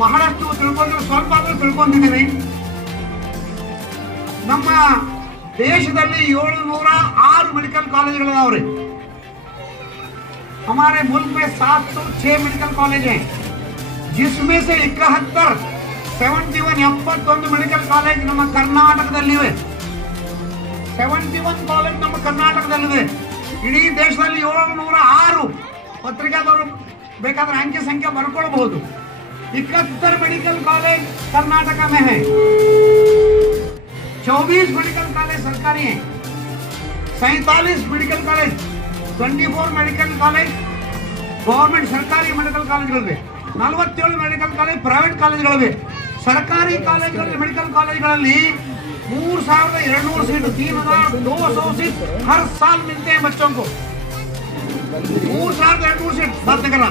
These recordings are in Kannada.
ಬಹಳಷ್ಟು ತಿಳ್ಕೊಂಡ್ರೆ ಸ್ವಲ್ಪ ಆದ್ರೂ ತಿಳ್ಕೊಂಡಿದ್ದೀವಿ. ನಮ್ಮ ದೇಶದಲ್ಲಿ 706 मेडिकल कॉलेजಗಳಿದಾವ್ರಿ. हमारे मुल्क में 706 मेडिकल कॉलेज हैं, जिसमें से 71 मेडिकल कॉलेज ನಮ್ಮ ಕರ್ನಾಟಕದಲ್ಲಿವೆ. 71 ಕಾಲೇಜ್ ನಮ್ಮ ಕರ್ನಾಟಕದಲ್ಲಿದೆ. ಇಡೀ ದೇಶದಲ್ಲಿ 706. ಪತ್ರಿಕಾದವರು ಬೇಕಾದ್ರೆ ಅಂಕಿ ಸಂಖ್ಯೆ ಬರ್ಕೊಳ್ಬಹುದು. 71 मेडिकल कॉलेज कर्नाटक में है, 24 मेडिकल कॉलेज सरकारी हैं, 47 medical college, 24 medical college government सरकारी मेडिकल कॉलेजಗಳಿವೆ, 47 मेडिकल कॉलेज ಪ್ರೈವೇಟ್ ಕಾಲೇಜುಗಳಿವೆ. ಸರ್ಕಾರಿ ಕಾಲೇಜುಗಳಲ್ಲಿ ಮೆಡಿಕಲ್ ಕಾಲೇಜುಗಳಲ್ಲಿ 3200 सीट, 3200 सीट हर साल मिलते हैं बच्चों को. 3200 सीट बात कर रहा.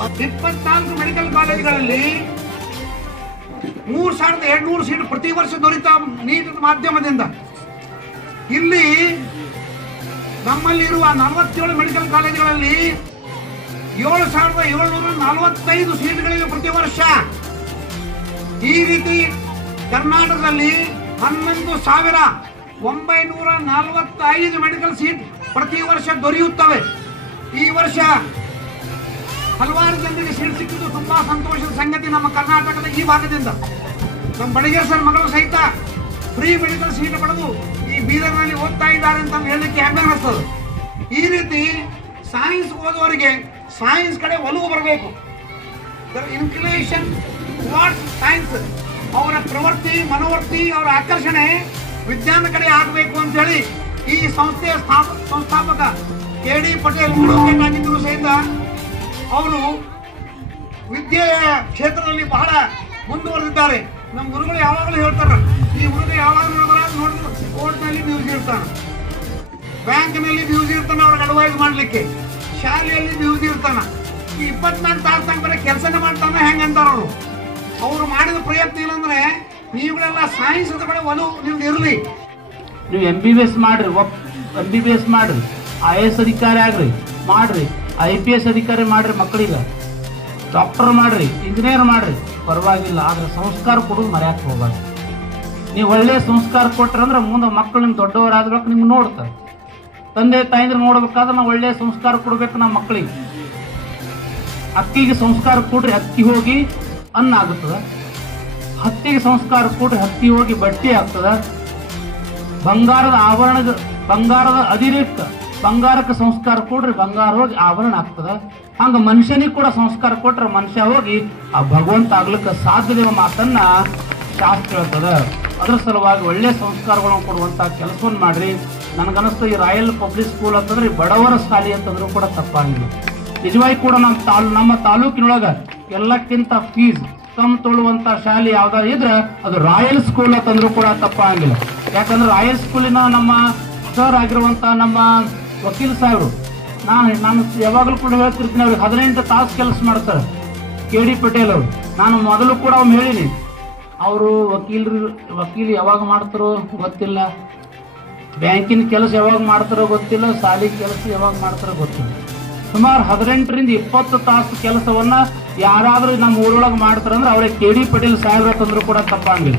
24 मेडिकल ಕಾಲೇಜುಗಳಲ್ಲಿ 3200 सीट ಪ್ರತಿ ವರ್ಷ ದೊರೆಯುತ್ತಾ ನೀಟ್ ಮಾಧ್ಯಮದಿಂದ. ಇಲ್ಲಿ ನಮ್ಮಲ್ಲಿರುವ 47 ಮೆಡಿಕಲ್ ಕಾಲೇಜುಗಳಲ್ಲಿ 7745 ಸೀಟ್ಗಳಿವೆ ಪ್ರತಿ ವರ್ಷ. ಈ ರೀತಿ ಕರ್ನಾಟಕದಲ್ಲಿ 11,945 ಮೆಡಿಕಲ್ ಸೀಟ್ ಪ್ರತಿ ವರ್ಷ ದೊರೆಯುತ್ತವೆ. ಈ ವರ್ಷ ಹಲವಾರು ಜನರಿಗೆ ಸೀಟ್ ಸಿಕ್ಕಿದ್ದು ತುಂಬಾ ಸಂತೋಷದ ಸಂಗತಿ. ನಮ್ಮ ಕರ್ನಾಟಕದ ಈ ಭಾಗದಿಂದ ನಮ್ಮ ಬಡಿಗೇರ್ ಸರ್ ಮಗಳು ಸಹಿತ ಫ್ರೀ ಮೆಡಿಕಲ್ ಸೀಟ್ ಪಡೆದು ಈ ಬೀದರ್ನಲ್ಲಿ ಓದ್ತಾ ಇದ್ದಾರೆ ಅಂತ ಹೇಳಲಿಕ್ಕೆ ಹೆಮ್ಮೆ ಅನಿಸ್ತದೆ. ಈ ರೀತಿ ಸೈನ್ಸ್ ಓದುವವರಿಗೆ ಸೈನ್ಸ್ ಕಡೆ ಒಲವು ಬರಬೇಕು. ಇನ್ಕ್ಲೇಷನ್ ಟುವರ್ಡ್ಸ್ ಸೈನ್ಸ್, ಅವರ ಪ್ರವೃತ್ತಿ ಮನೋವೃತ್ತಿ ಅವರ ಆಕರ್ಷಣೆ ವಿಜ್ಞಾನ ಕಡೆ ಆಗಬೇಕು ಅಂತ ಹೇಳಿ ಈ ಸಂಸ್ಥೆಯ ಸಂಸ್ಥಾಪಕ KD ಪಟೇಲ್ ಅಡ್ವೊಕೇಟ್ ಆಗಿದ್ದರು ಸಹಿತ ಅವರು ವಿದ್ಯೆಯ ಕ್ಷೇತ್ರದಲ್ಲಿ ಬಹಳ ಮುಂದುವರೆದಿದ್ದಾರೆ. ನಮ್ಮ ಗುರುಗಳು ಯಾವಾಗಲೂ ಹೇಳ್ತಾರ, ಈ ಹುಡುಗ ಯಾವಾಗಲೂ ನೋಡಿದ್ರು ಕೋರ್ಟ್ನಲ್ಲಿ ನ್ಯೂಸ್ ಇರ್ತಾನೆ, ಬ್ಯಾಂಕ್ನಲ್ಲಿ ನ್ಯೂಸ್ ಇರ್ತಾನೆ, ಅವ್ರಿಗೆ ಅಡ್ವೈಸ್ ಮಾಡಲಿಕ್ಕೆ, ಶಾಲೆಯಲ್ಲಿ ನ್ಯೂಸ್ ಇರ್ತಾನ. ಈ 24 ತಾಸು ತನಕ ಬರೀ ಕೆಲಸನೇ ಮಾಡ್ತಾನೆ ಹೆಂಗಂತಾರ ಅವರು. ಅವರು ಮಾಡಿದ ಪ್ರಯತ್ನ ಏನಂದ್ರೆ ನೀವುಗಳೆಲ್ಲ ಸೈನ್ಸ್ ಕಡೆ ಒಲವು ನಿಮ್ದು ಇರಲಿ. ನೀವು MBBS ಮಾಡ್ರಿ, MBBS ಮಾಡ್ರಿ, IAS ಅಧಿಕಾರಿ ಆಗ್ರಿ ಮಾಡ್ರಿ, IPS ಅಧಿಕಾರಿ ಮಾಡ್ರಿ, ಮಕ್ಕಳಿಗೆ ಡಾಕ್ಟರ್ ಮಾಡ್ರಿ, ಇಂಜಿನಿಯರ್ ಮಾಡ್ರಿ, ಪರವಾಗಿಲ್ಲ. ಆದ್ರೆ ಸಂಸ್ಕಾರ ಕೊಡೋದು ಮರ್ಯಾಕೆ ಹೋಗ್ಬಾರ್ದು. ನೀವು ಒಳ್ಳೆ ಸಂಸ್ಕಾರ ಕೊಟ್ರಂದ್ರೆ ಮುಂದೆ ಮಕ್ಕಳು ನಿಮ್ಗೆ ದೊಡ್ಡವರಾದ್ಬೇಕು ನಿಮ್ಗೆ ನೋಡ್ತಾರೆ. ತಂದೆ ತಾಯಿಂದ್ರೆ ನೋಡ್ಬೇಕಾದ್ರೆ ನಾವು ಒಳ್ಳೆ ಸಂಸ್ಕಾರ ಕೊಡ್ಬೇಕು ನಮ್ಮ ಮಕ್ಕಳಿಗೆ. ಅಕ್ಕಿಗೆ ಸಂಸ್ಕಾರ ಕೊಡ್ರಿ, ಹತ್ತಿ ಹೋಗಿ ಅನ್ನ ಆಗುತ್ತದ. ಹತ್ತಿಗೆ ಸಂಸ್ಕಾರ ಕೊಡ್ರಿ, ಹತ್ತಿ ಹೋಗಿ ಬಟ್ಟೆ ಆಗ್ತದ. ಬಂಗಾರದ ಅದಿರಕ್ಕೆ ಬಂಗಾರಕ್ಕೆ ಸಂಸ್ಕಾರ ಕೊಡ್ರಿ, ಬಂಗಾರ ಹೋಗಿ ಆಭರಣ ಆಗ್ತದ. ಹಂಗ ಮನುಷ್ಯನಿಗೆ ಕೂಡ ಸಂಸ್ಕಾರ ಕೊಟ್ರೆ ಮನುಷ್ಯ ಹೋಗಿ ಆ ಭಗವಂತ ಆಗ್ಲಿಕ್ಕೆ ಸಾಧ್ಯವಿರುವ ಮಾತನ್ನ ಶಾಸ್ತ್ರ ಹೇಳ್ತದ. ಅದ್ರ ಸಲುವಾಗಿ ಒಳ್ಳೆ ಸಂಸ್ಕಾರಗಳನ್ನು ಕೊಡುವಂತ ಕೆಲಸವನ್ನು ಮಾಡ್ರಿ. ನನಗನ್ನಿಸ್ತು ಈ ರಾಯಲ್ ಪಬ್ಲಿಕ್ ಸ್ಕೂಲ್ ಅಂತಂದ್ರೆ ಬಡವರ ಶಾಲೆ ಅಂತಂದ್ರೂ ಕೂಡ ತಪ್ಪಾಗಿಲ್ಲ. ನಿಜವಾಗಿ ಕೂಡ ನಮ್ಮ ತಾಲೂಕಿನೊಳಗ ಎಲ್ಲಕ್ಕಿಂತ ಫೀಸ್ ಕಮ್ ತೊಳುವಂತ ಶಾಲೆ ಯಾವ್ದಾದ್ರು ಇದ್ರೆ ಅದು ರಾಯಲ್ ಸ್ಕೂಲ್ ಅಂತಂದ್ರೂ ಕೂಡ ತಪ್ಪಾಗಿಲ್ಲ. ಯಾಕಂದ್ರೆ ರಾಯಲ್ ಸ್ಕೂಲಿನ ನಮ್ಮ ಸರ್ ಆಗಿರುವಂತ ನಮ್ಮ ವಕೀಲ್ ಸಾಹೇಬರು, ನಾನು ಯಾವಾಗಲೂ ಕೂಡ ಹೇಳ್ತಿರ್ತೀನಿ, ಅವ್ರಿಗೆ 18 ತಾಸು ಕೆಲಸ ಮಾಡ್ತಾರೆ KD ಪಟೇಲ್ ಅವರು. ನಾನು ಮೊದಲು ಕೂಡ ಅವ್ನು ಹೇಳಿನಿ, ಅವರು ವಕೀಲ್ ಯಾವಾಗ ಮಾಡ್ತಾರೋ ಗೊತ್ತಿಲ್ಲ, ಬ್ಯಾಂಕಿನ ಕೆಲಸ ಯಾವಾಗ ಮಾಡ್ತಾರೋ ಗೊತ್ತಿಲ್ಲ, ಶಾಲೆ ಕೆಲಸ ಯಾವಾಗ ಮಾಡ್ತಾರೋ ಗೊತ್ತಿಲ್ಲ. ಸುಮಾರು 18ರಿಂದ 20 ತಾಸು ಕೆಲಸವನ್ನ ಯಾರಾದ್ರೂ ನಮ್ಮ ಊರೊಳಗೆ ಮಾಡ್ತಾರಂದ್ರೆ ಅವರೇ KD ಪಟೇಲ್ ಸಾಹೇಬ್ರ ತಂದ್ರು ಕೂಡ ತಪ್ಪಾಗಿಲ್ಲ.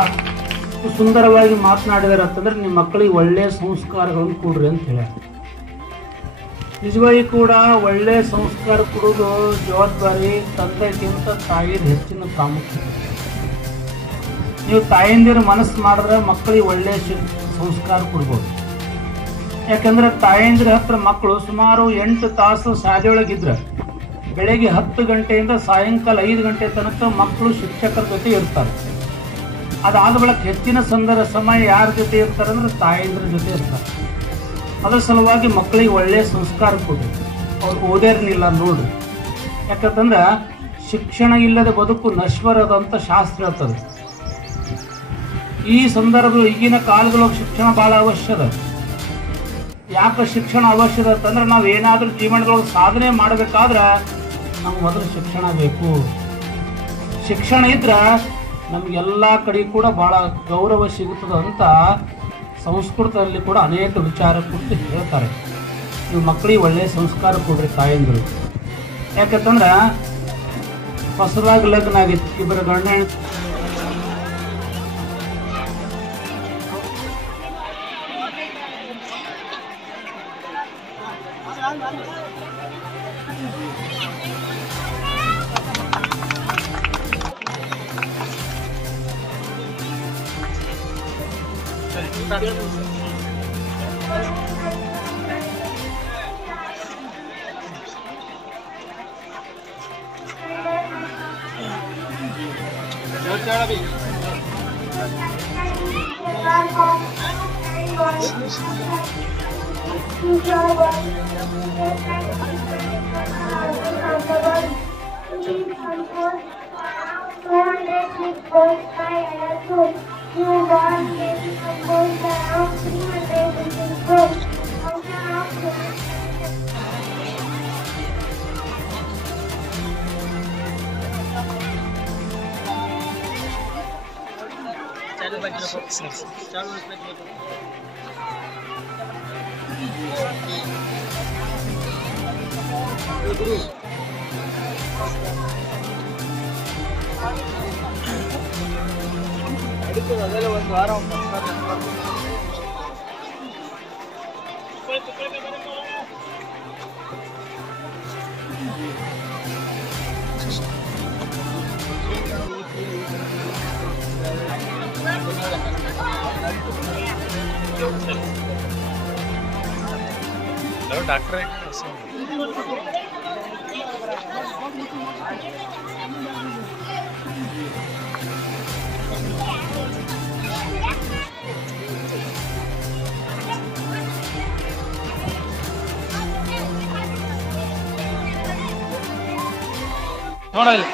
ಅಷ್ಟು ಸುಂದರವಾಗಿ ಮಾತನಾಡಿದಾರೆ ಅಂತಂದ್ರೆ ನಿಮ್ಮ ಮಕ್ಕಳಿಗೆ ಒಳ್ಳೆಯ ಸಂಸ್ಕಾರಗಳನ್ನು ಕೊಡ್ರಿ ಅಂತ ಹೇಳ. ನಿಜವಾಗಿ ಕೂಡ ಒಳ್ಳೆ ಸಂಸ್ಕಾರ ಕೊಡೋದು ಜವಾಬ್ದಾರಿ ತಂದೆಗಿಂತ ತಾಯಿದ ಹೆಚ್ಚಿನ ಪ್ರಾಮುಖ್ಯತೆ. ನೀವು ತಾಯಂದಿರ ಮನಸ್ಸು ಮಾಡಿದ್ರೆ ಮಕ್ಕಳಿಗೆ ಒಳ್ಳೆ ಸಂಸ್ಕಾರ ಕೊಡ್ಬೋದು. ಯಾಕಂದ್ರೆ ತಾಯಂದಿರ ಹತ್ರ ಮಕ್ಕಳು ಸುಮಾರು 8 ತಾಸು ಶಾಲೆಯೊಳಗಿದ್ರೆ ಬೆಳಗ್ಗೆ 10 ಗಂಟೆಯಿಂದ ಸಾಯಂಕಾಲ 5 ಗಂಟೆ ತನಕ ಮಕ್ಕಳು ಶಿಕ್ಷಕರ ಜೊತೆ ಇರ್ತಾರೆ. ಅದಾದ ಬಳಿಕ ಹೆಚ್ಚಿನ ಸಮಯ ಯಾರ ಜೊತೆ ಇರ್ತಾರೆ ಅಂದ್ರೆ ತಾಯಂದಿರ ಜೊತೆ ಇರ್ತಾರೆ. ಅದರ ಸಲುವಾಗಿ ಮಕ್ಕಳಿಗೆ ಒಳ್ಳೆಯ ಸಂಸ್ಕಾರ ಕೊಡ್ರಿ. ಅವ್ರು ಓದೇರ್ನಿಲ್ಲ ನೋಡ್ರಿ. ಯಾಕಂತಂದ್ರೆ ಶಿಕ್ಷಣ ಇಲ್ಲದೆ ಬದುಕು ನಶ್ವರದಂತ ಶಾಸ್ತ್ರ ಇರ್ತದೆ. ಈ ಸಂದರ್ಭದಲ್ಲಿ ಈಗಿನ ಕಾಲದೊಳಗೆ ಶಿಕ್ಷಣ ಬಹಳ ಅವಶ್ಯದ. ಯಾಕೆ ಶಿಕ್ಷಣ ಅವಶ್ಯದ ಅಂತಂದ್ರೆ ನಾವು ಏನಾದ್ರೂ ಜೀವನದೊಳಗೆ ಸಾಧನೆ ಮಾಡಬೇಕಾದ್ರೆ ನಮ್ಗೆ ಮೊದಲು ಶಿಕ್ಷಣ ಬೇಕು. ಶಿಕ್ಷಣ ಇದ್ರೆ ನಮಗೆಲ್ಲ ಕಡೆ ಕೂಡ ಬಹಳ ಗೌರವ ಸಿಗುತ್ತದೆ ಅಂತ ಸಂಸ್ಕೃತದಲ್ಲಿ ಕೂಡ ಅನೇಕ ವಿಚಾರ ಕುರಿತು ಹೇಳ್ತಾರೆ. ನೀವು ಮಕ್ಕಳಿಗೆ ಒಳ್ಳೆಯ ಸಂಸ್ಕಾರ ಕೊಡ್ರಿ ತಾಯಂದಿರು. ಯಾಕಂತಂದ್ರೆ ಹೊಸದಾಗಿ ಲಗ್ನ ಆಗಿತ್ತು, ಇಬ್ಬರು ಗಂಡ ಹೆಂಡ್ತಿ. ಡಾಕ್ಟ್ರೇ ನೋಡಲಿ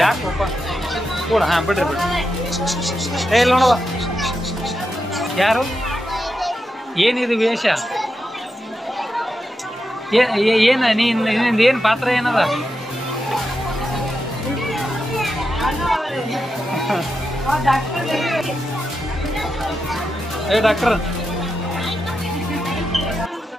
ಯಾಕಪ್ಪ ಕೂಡ ಹಾಂ ಬಿಡ್ರಿ ಏ ಇಲ್ಲ ನೋಡುವ ಯಾರು ಏನಿದು ವೇಷ ಏನು ನಿಂದ ಏನು ಪಾತ್ರ ಏನದ ಏ ಡಾಕ್ಟರ್